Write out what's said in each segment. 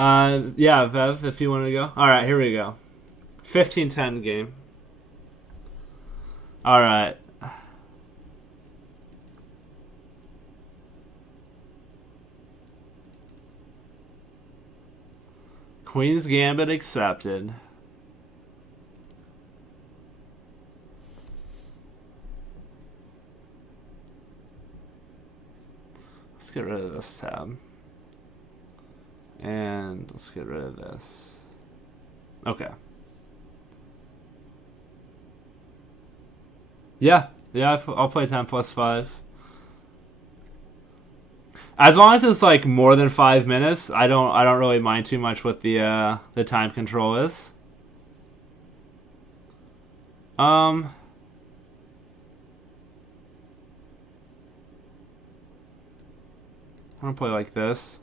Yeah, Vev, if you want to go. All right, here we go. 15-10 game. All right. Queen's Gambit accepted. Let's get rid of this tab. And let's get rid of this. Okay. Yeah, I'll play 10 plus 5. As long as it's like more than 5 minutes, I don't really mind too much what the time control is. I'm gonna play like this.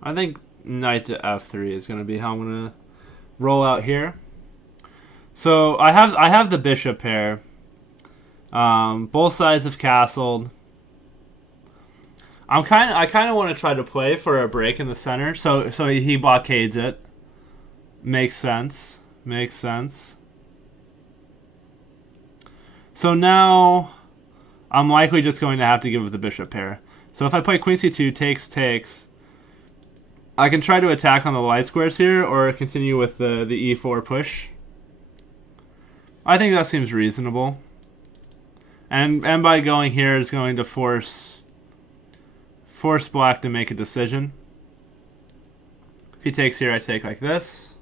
I think knight to f3 is going to be how I'm going to roll out here. So I have the bishop pair. Both sides have castled. I kind of want to try to play for a break in the center. So he blockades it. Makes sense. Makes sense. So now I'm likely just going to have to give with the bishop pair. So if I play queen c2, takes, I can try to attack on the light squares here or continue with the e4 push. I think that seems reasonable. And by going here is going to force black to make a decision. If he takes here, I take like this.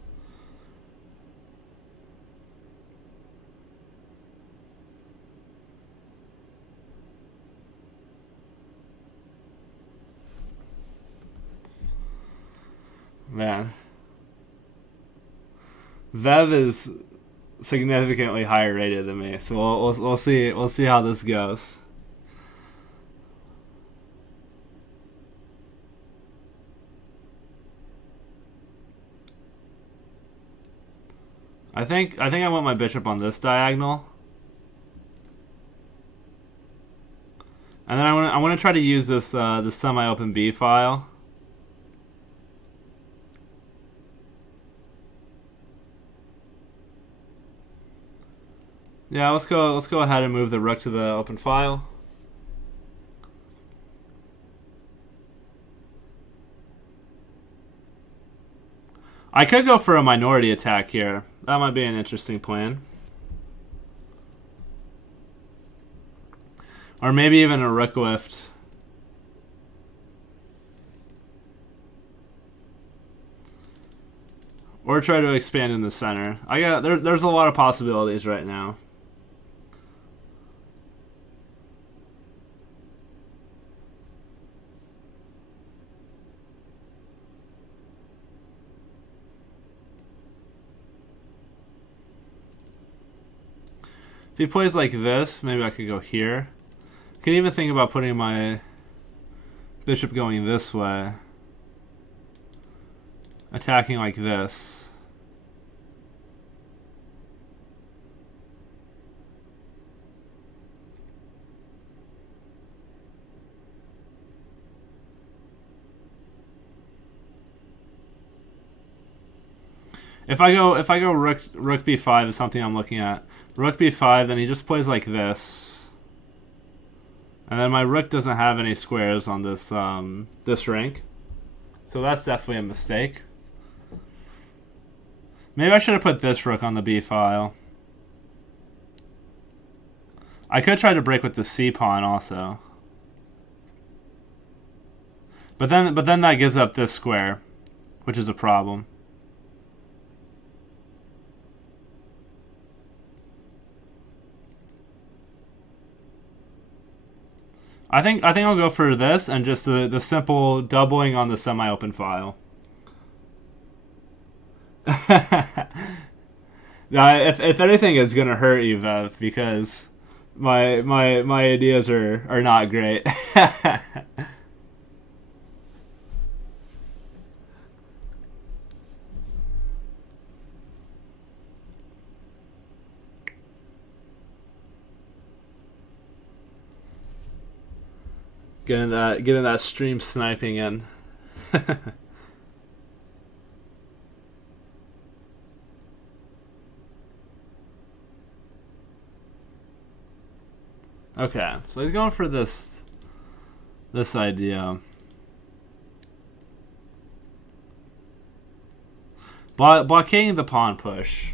Man. Vev is significantly higher rated than me, so we'll see how this goes. I think I want my bishop on this diagonal. And then I want to try to use this the semi-open B file. Yeah, let's go ahead and move the rook to the open file. I could go for a minority attack here. That might be an interesting plan. Or maybe even a rook lift. Or try to expand in the center. There's a lot of possibilities right now. If he plays like this, maybe I could go here. I can even think about putting my bishop going this way. Attacking like this. If I go rook b5 is something I'm looking at. Rook b5, then he just plays like this. And then my rook doesn't have any squares on this this rank. So that's definitely a mistake. Maybe I should have put this rook on the b file. I could try to break with the c pawn also. But then that gives up this square, which is a problem. I think I'll go for this and just the simple doubling on the semi-open file. If anything, it's gonna hurt you, Vev, because my ideas are not great. Getting that stream sniping in. Okay, so he's going for this idea. Blockading the pawn push.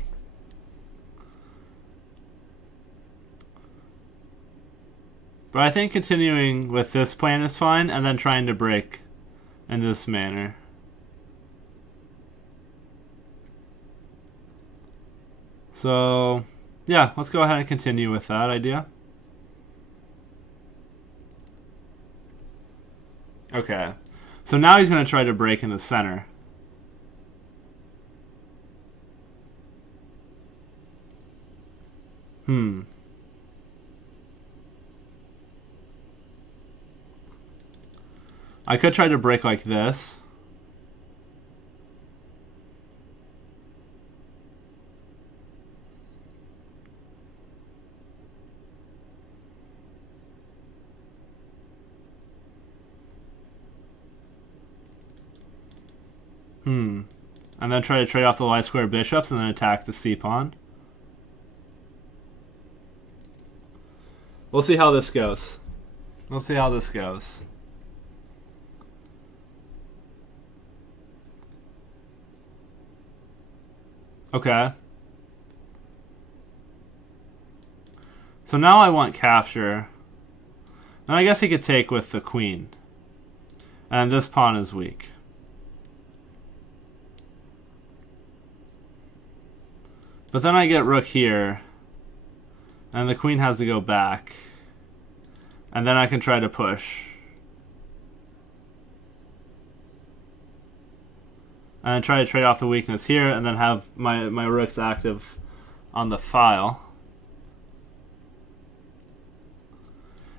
But I think continuing with this plan is fine, and then trying to break in this manner. So, yeah, let's go ahead and continue with that idea. Okay, so now he's going to try to break in the center. I could try to break like this. And then try to trade off the light square bishops and then attack the c-pawn. We'll see how this goes. We'll see how this goes. Okay. So now I want capture. And I guess he could take with the queen. And this pawn is weak. But then I get rook here. And the queen has to go back. And then I can try to push. And then try to trade off the weakness here, and then have my rooks active on the file.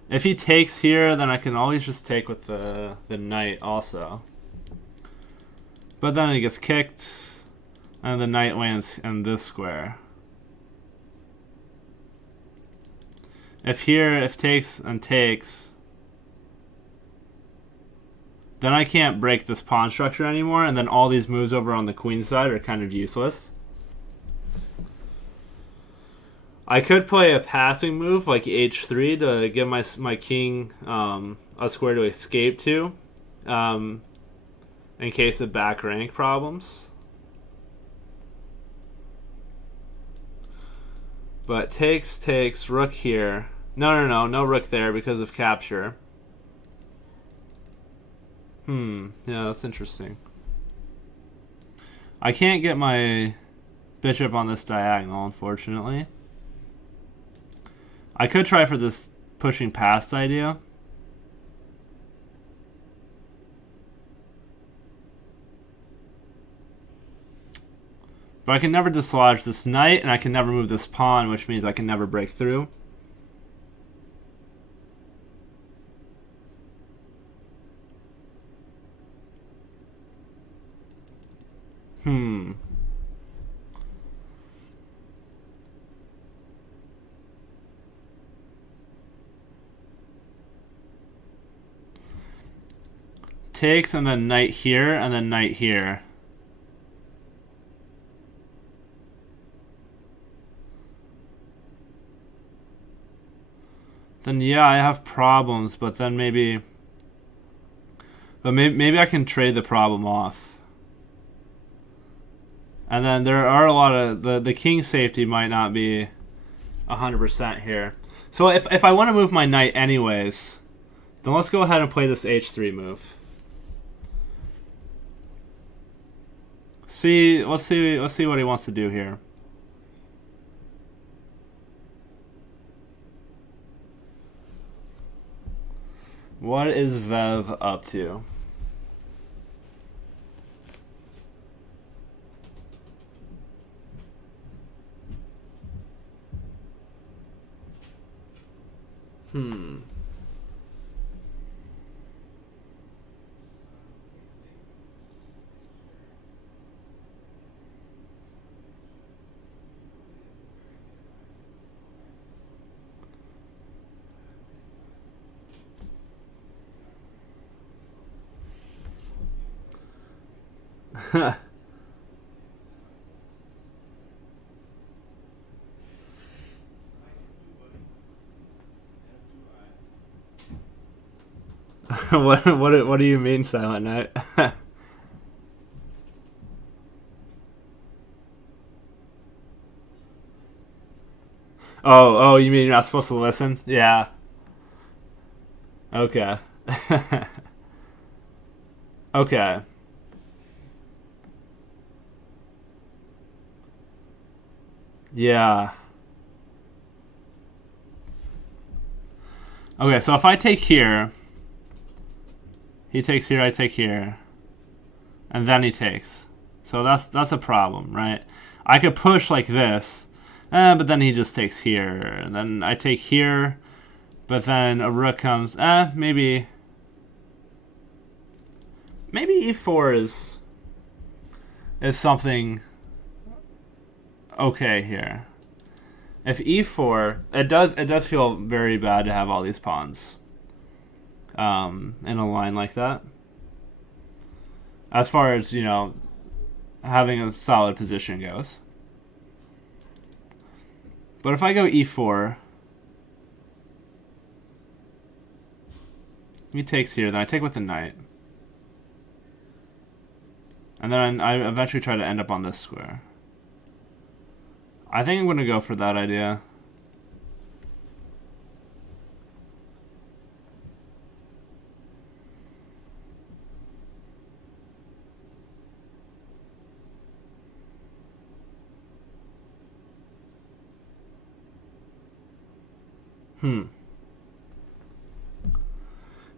If he takes here, then I can always just take with the knight also. But then he gets kicked, and the knight lands in this square. If takes and takes, then I can't break this pawn structure anymore, and then all these moves over on the queen side are kind of useless. I could play a passing move like h3 to give my king a square to escape to, in case of back rank problems. But takes, rook here. No rook there because of capture. Yeah, that's interesting. I can't get my bishop on this diagonal, unfortunately. I could try for this pushing past idea. But I can never dislodge this knight, and I can never move this pawn, which means I can never break through. Takes, and then knight here, and then knight here. Then yeah, I have problems, but then maybe I can trade the problem off. And then there are a lot of the king safety might not be 100% here. So if I want to move my knight anyways, then let's go ahead and play this h3 move. Let's see what he wants to do here. What is Vev up to? Hmm. What do you mean, Silent Night? Oh, you mean you're not supposed to listen? Yeah. Okay. Okay. Yeah. Okay, so if I take here, he takes here, I take here, and then he takes. So that's a problem, right? I could push like this, but then he just takes here, and then I take here, but then a rook comes. Maybe e4 is something okay here. If e4, it does feel very bad to have all these pawns in a line like that. As far as, having a solid position goes. But if I go e4, he takes here, then I take with the knight. And then I eventually try to end up on this square. I think I'm going to go for that idea.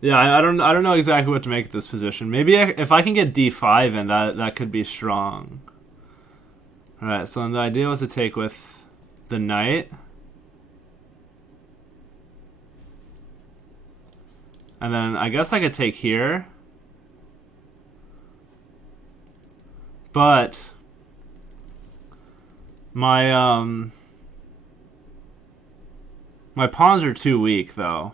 Yeah, I don't know exactly what to make of this position. Maybe if I can get d5 in, that could be strong. All right, so the idea was to take with the knight. And then I guess I could take here. But my my pawns are too weak though.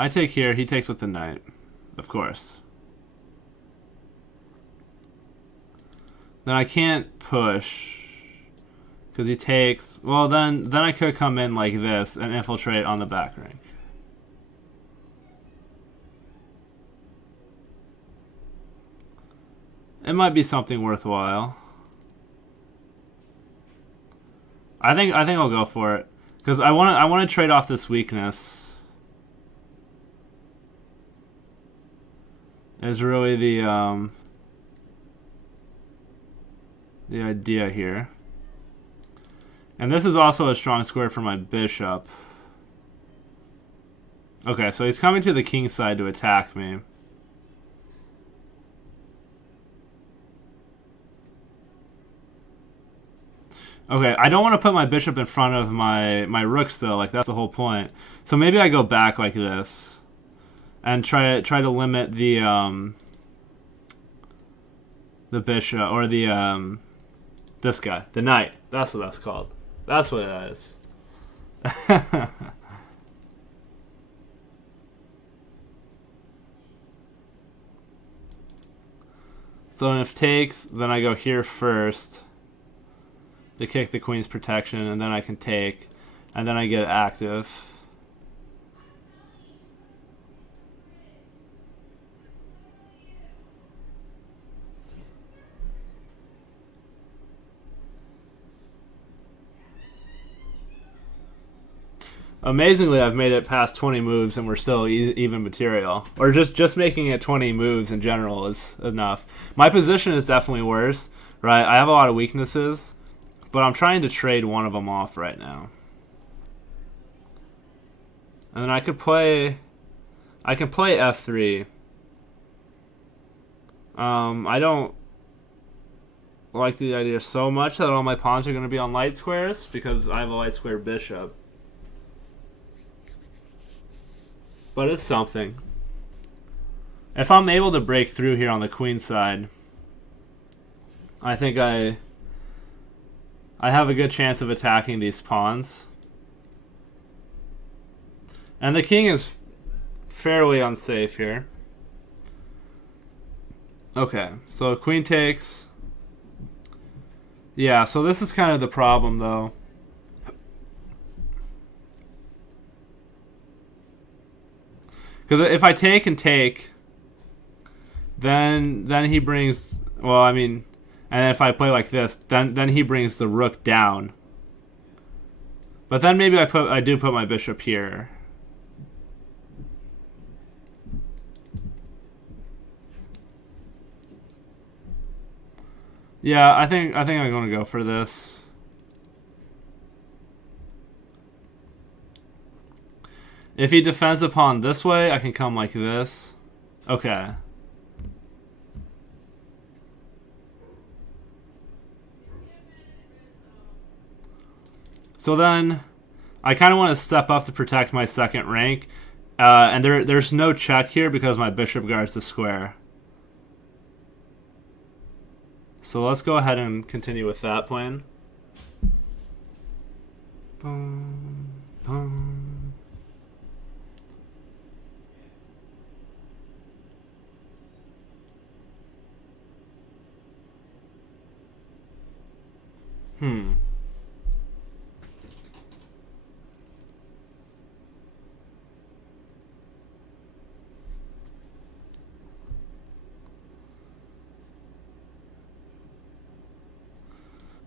I take here, he takes with the knight. Of course. Then I can't push because he takes. Well, then I could come in like this and infiltrate on the back rank. It might be something worthwhile. I think I'll go for it because I want to trade off this weakness. Is really the idea here. And this is also a strong square for my bishop. Okay, so he's coming to the king side to attack me. Okay, I don't want to put my bishop in front of my rooks though. Like that's the whole point. So maybe I go back like this, and try to limit the bishop or the this guy, the knight. That's what that's called. That's what it is. So if takes, then I go here first to kick the queen's protection, and then I can take, and then I get active. Amazingly, I've made it past 20 moves and we're still even material. Or just making it 20 moves in general is enough. My position is definitely worse, right? I have a lot of weaknesses, but I'm trying to trade one of them off right now. And then I can play f3. I don't like the idea so much that all my pawns are going to be on light squares because I have a light square bishop. But it's something. If I'm able to break through here on the queen side, I think I have a good chance of attacking these pawns. And the king is fairly unsafe here. Okay, so queen takes. Yeah, so this is kind of the problem, though. Because if I take and take, then he brings. Well, I mean, and if I play like this, then he brings the rook down. But then maybe I do put my bishop here. Yeah, I think I'm gonna go for this. If he defends the pawn this way, I can come like this. Okay. So then, I kind of want to step up to protect my second rank, and there's no check here because my bishop guards the square. So let's go ahead and continue with that plan. Boom, boom.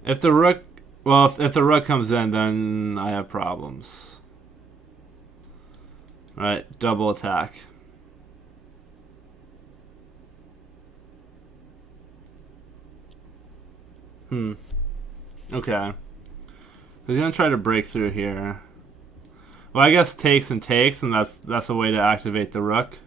If the rook, well, if the rook comes in, then I have problems. All right, double attack. Okay. He's gonna try to break through here. Well, I guess takes and takes, and that's a way to activate the rook.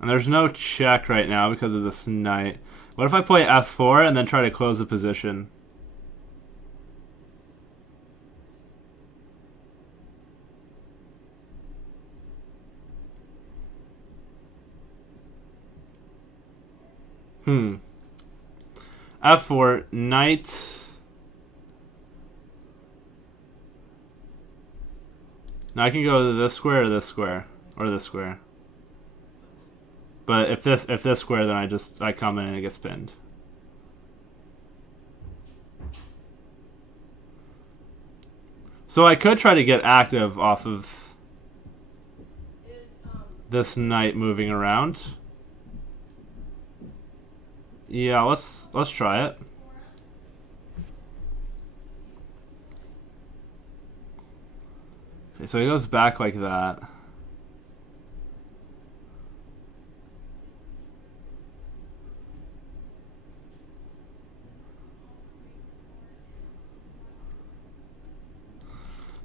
And there's no check right now because of this knight. What if I play f4 and then try to close the position? F4, knight. Now I can go to this square or this square. Or this square. But if this square, then I come in and it gets pinned. So I could try to get active off of this knight moving around. Yeah, let's try it. Okay, so he goes back like that.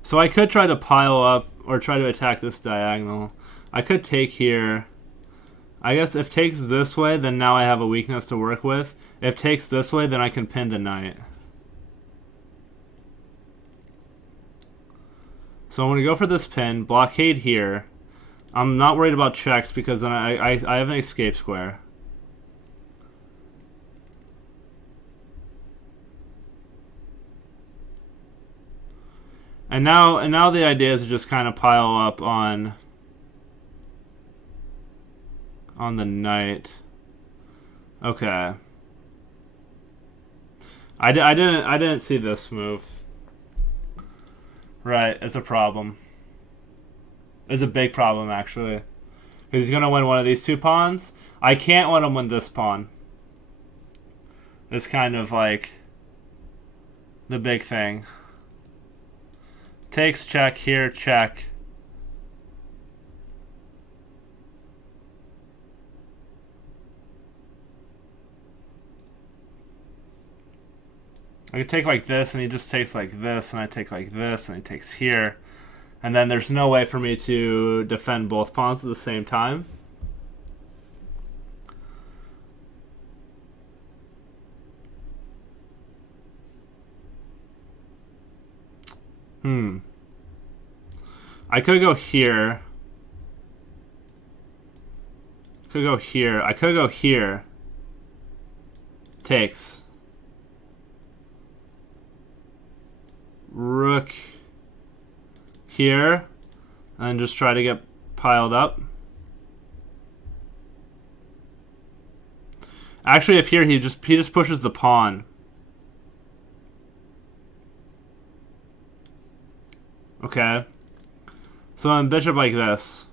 So I could try to pile up or try to attack this diagonal. I could take here. I guess if takes this way, then now I have a weakness to work with. If takes this way, then I can pin the knight. So I'm going to go for this pin, blockade here. I'm not worried about checks because then I have an escape square. And now the idea is to just kind of pile up on the knight. Okay. I didn't see this move. Right, it's a problem. It's a big problem actually, because he's gonna win one of these two pawns. I can't let him win this pawn. It's kind of like the big thing. Takes check here, check. I could take like this, and he just takes like this, and I take like this, and he takes here. And then there's no way for me to defend both pawns at the same time. I could go here. Could go here. I could go here. Takes. Rook here. And just try to get piled up. Actually, if here he just pushes the pawn. Okay. So then bishop like this.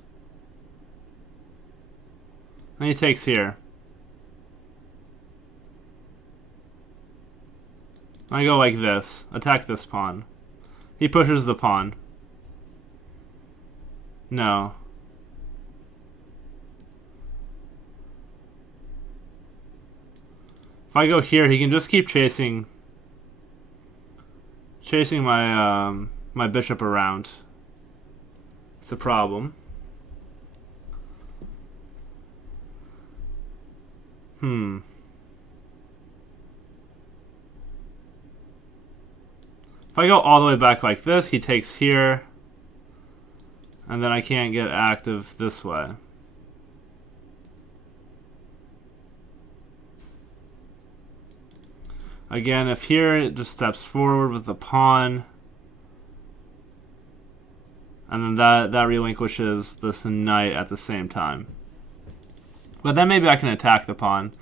And he takes here. I go like this. Attack this pawn. He pushes the pawn. No. If I go here, he can just keep chasing my my bishop around. It's a problem. If I go all the way back like this, he takes here. And then I can't get active this way. Again, if here it just steps forward with the pawn. And then that relinquishes this knight at the same time. But then maybe I can attack the pawn.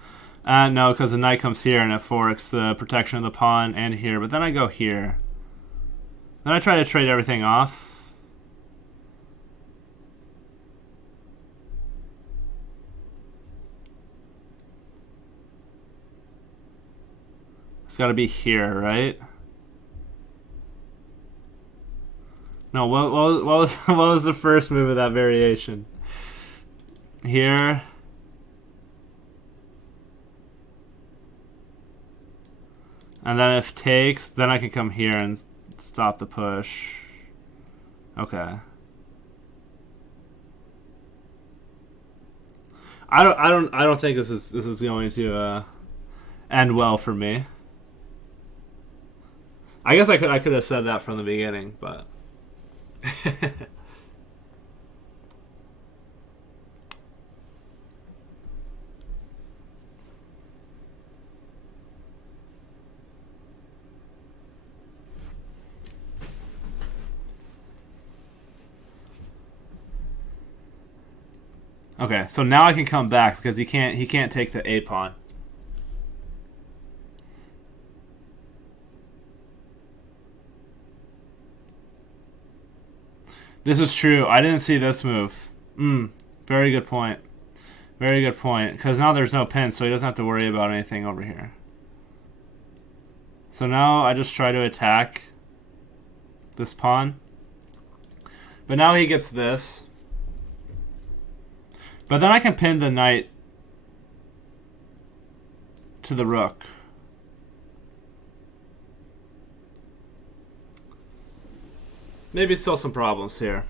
No, because the knight comes here and it forks the protection of the pawn and here. But then I go here. Then I try to trade everything off. It's got to be here, right? No, what was the first move of that variation? Here. And then if takes, then I can come here and stop the push. Okay. I don't think this is going to end well for me. I guess I could have said that from the beginning, but okay. So now I can come back because he can't take the A pawn. This is true. I didn't see this move. Very good point. Very good point. Because now there's no pin, so he doesn't have to worry about anything over here. So now I just try to attack this pawn. But now he gets this. But then I can pin the knight to the rook. Maybe still some problems here.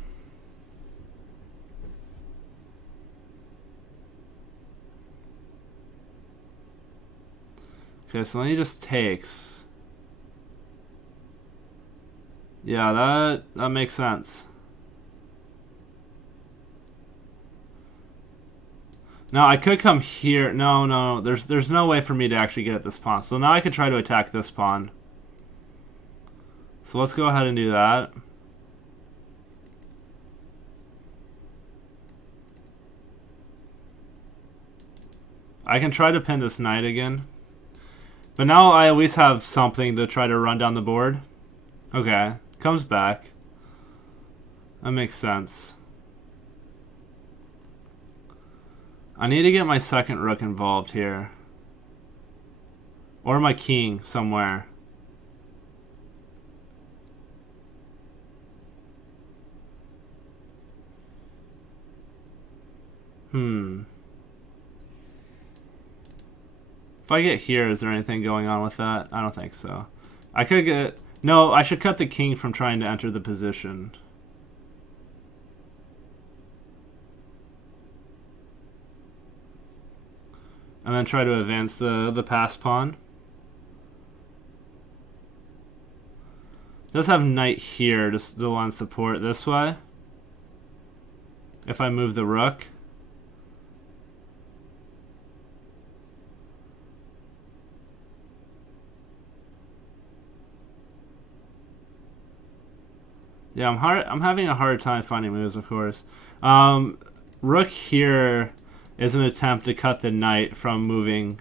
Okay, so then he just takes. Yeah, that makes sense. Now I could come here. No. There's no way for me to actually get at this pawn. So now I could try to attack this pawn. So let's go ahead and do that. I can try to pin this knight again. But now I at least have something to try to run down the board. Okay, comes back. That makes sense. I need to get my second rook involved here. Or my king somewhere. If I get here, is there anything going on with that? I don't think so. I could get... No, I should cut the king from trying to enter the position. And then try to advance the passed pawn. Does have knight here to still on support this way. If I move the rook. Yeah, I'm having a hard time finding moves, of course. Rook here is an attempt to cut the knight from moving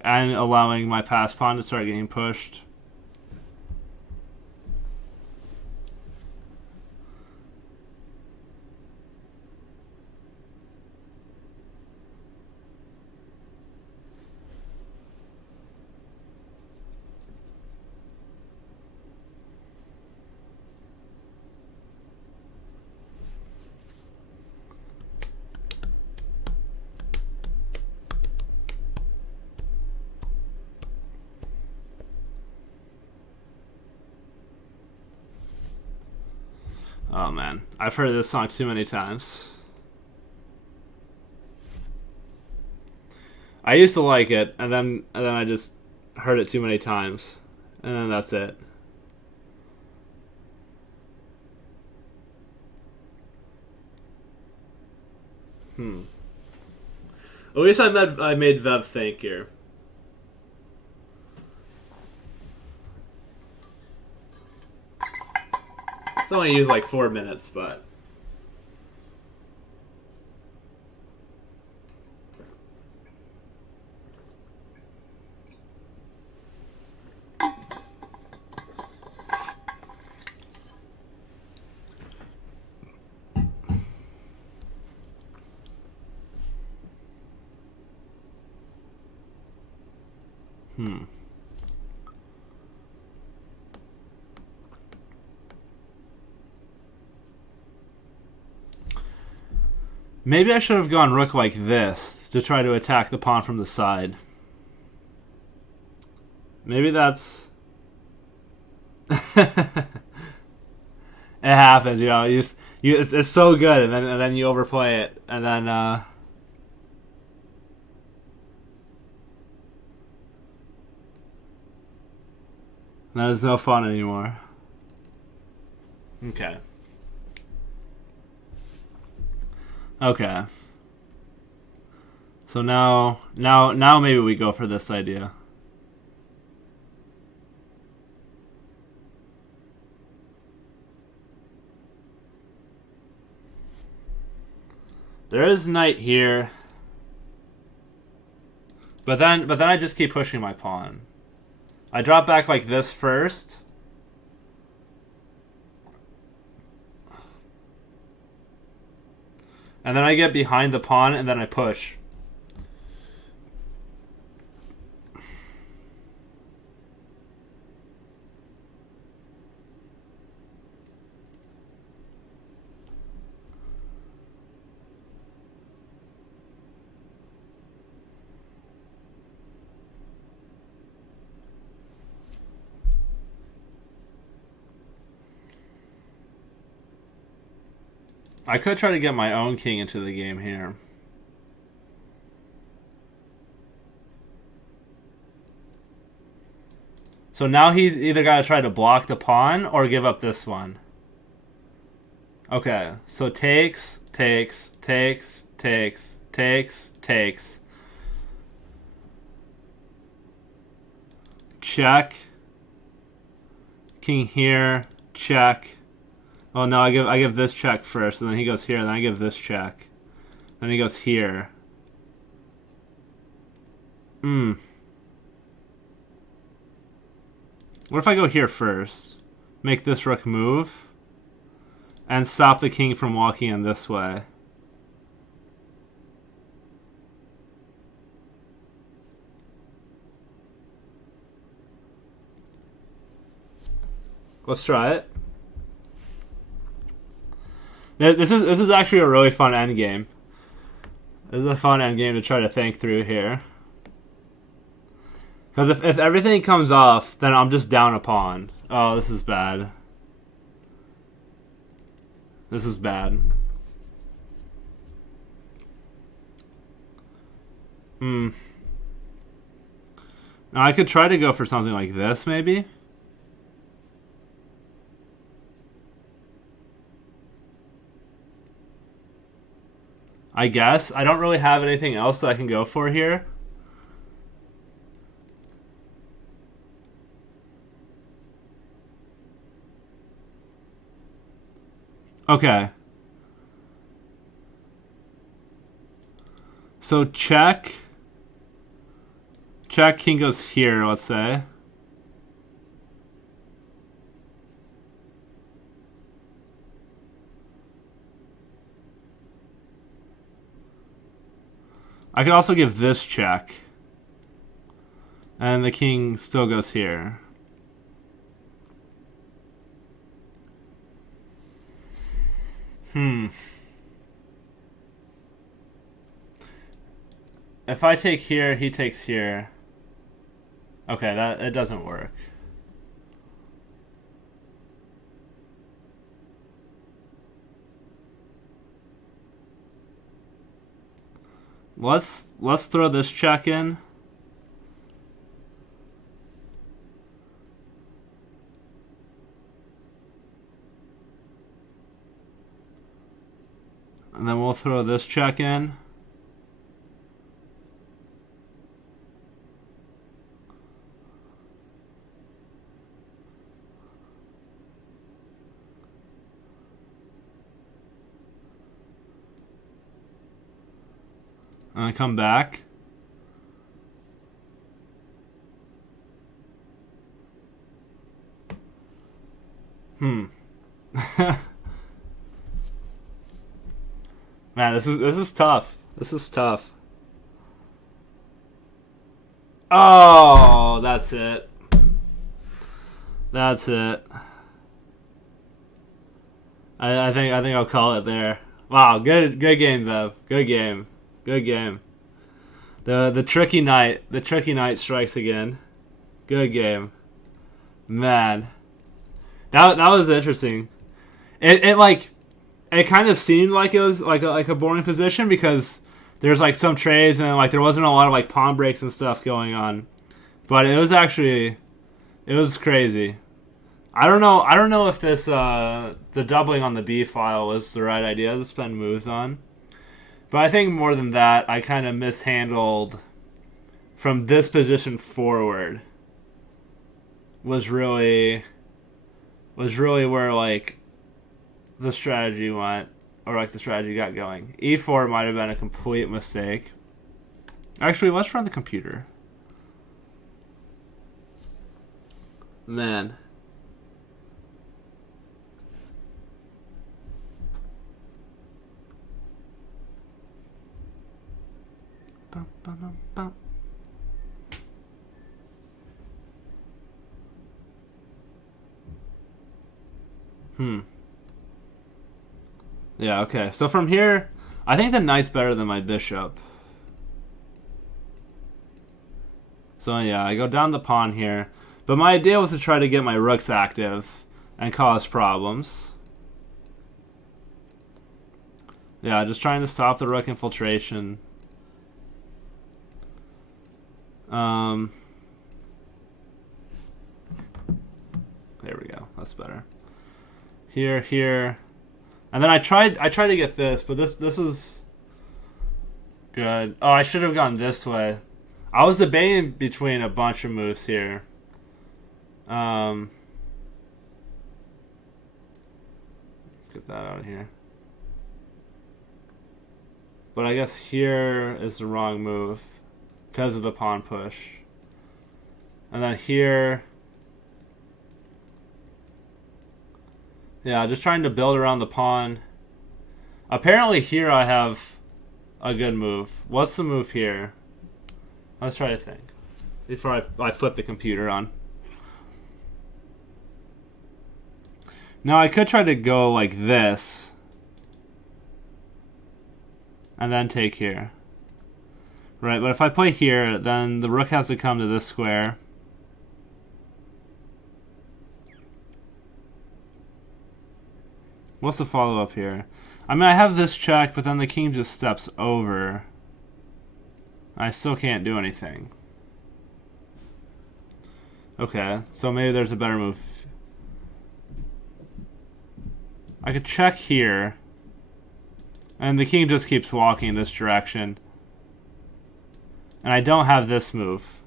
and allowing my passed pawn to start getting pushed. Oh man, I've heard this song too many times. I used to like it, and then I just heard it too many times, and then that's it. At least I made Vev think here. It's only used like 4 minutes, but... Maybe I should have gone rook like this to try to attack the pawn from the side. Maybe that's... It happens, you know. It's so good, and then you overplay it, and then that is no fun anymore. Okay. Okay. So now maybe we go for this idea. There is knight here. But then I just keep pushing my pawn. I drop back like this first. And then I get behind the pawn and then I push. I could try to get my own king into the game here. So now he's either got to try to block the pawn or give up this one. Okay, so takes. Check. King here, check. Oh no, I give this check first, and then he goes here, and then I give this check. Then he goes here. What if I go here first? Make this rook move. And stop the king from walking in this way. Let's try it. This is actually a really fun endgame. This is a fun endgame to try to think through here. Because if everything comes off, then I'm just down a pawn. Oh, this is bad. This is bad. Now I could try to go for something like this, maybe? I guess. I don't really have anything else that I can go for here. Okay. So check. Check, king goes here, let's say. I could also give this check. And the king still goes here. If I take here, he takes here. Okay, it doesn't work. Let's throw this check in. And then we'll throw this check in. And I come back. Man, this is tough. This is tough. Oh, that's it. That's it. I think I'll call it there. Wow, good game, Bev. Good game. Good game. The tricky knight strikes again. Good game. Man. That was interesting. It kind of seemed like it was like a boring position because there's like some trades and like there wasn't a lot of like pawn breaks and stuff going on. But it was crazy. I don't know if this the doubling on the B file was the right idea to spend moves on. But I think more than that, I kind of mishandled from this position forward was really where like the strategy went, or like the strategy got going. E4 might have been a complete mistake. Actually, let's run the computer. Man. Bum, bum, bum, bum. Yeah, okay. So from here, I think the knight's better than my bishop. So yeah, I go down the pawn here. But my idea was to try to get my rooks active and cause problems. Yeah, just trying to stop the rook infiltration. There we go. That's better. Here. And then I tried to get this, but this is good. Oh, I should have gone this way. I was debating between a bunch of moves here. Let's get that out of here. But I guess here is the wrong move because of the pawn push. And then here, yeah, just trying to build around the pawn. Apparently here I have a good move. What's the move here? Let's try to think before I flip the computer on. Now I could try to go like this and then take here. Right, but if I play here, then the rook has to come to this square. What's the follow-up here? I mean, I have this check, but then the king just steps over. I still can't do anything. Okay, so maybe there's a better move. I could check here. And the king just keeps walking in this direction. And I don't have this move.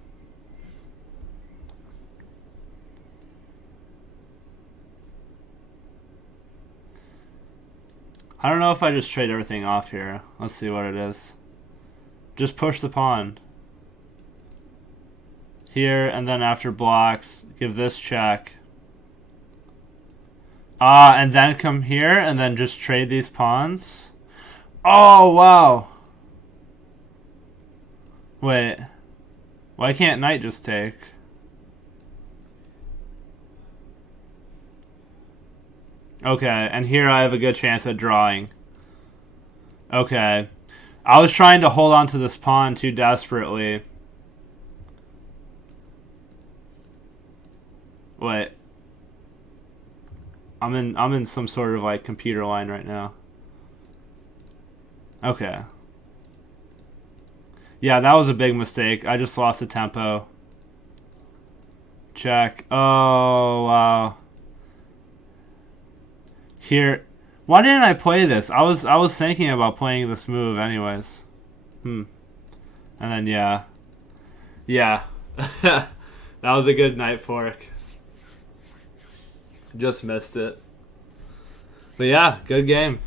I don't know if I just trade everything off here. Let's see what it is. Just push the pawn. Here, and then after blocks, give this check. And then come here, and then just trade these pawns. Oh, wow. Wait. Why can't knight just take? Okay, and here I have a good chance at drawing. Okay. I was trying to hold on to this pawn too desperately. Wait. I'm in some sort of like computer line right now. Okay. Yeah, that was a big mistake. I just lost the tempo. Check. Oh, wow. Here. Why didn't I play this? I was thinking about playing this move anyways. And then yeah. Yeah. That was a good knight fork. Just missed it. But yeah, good game.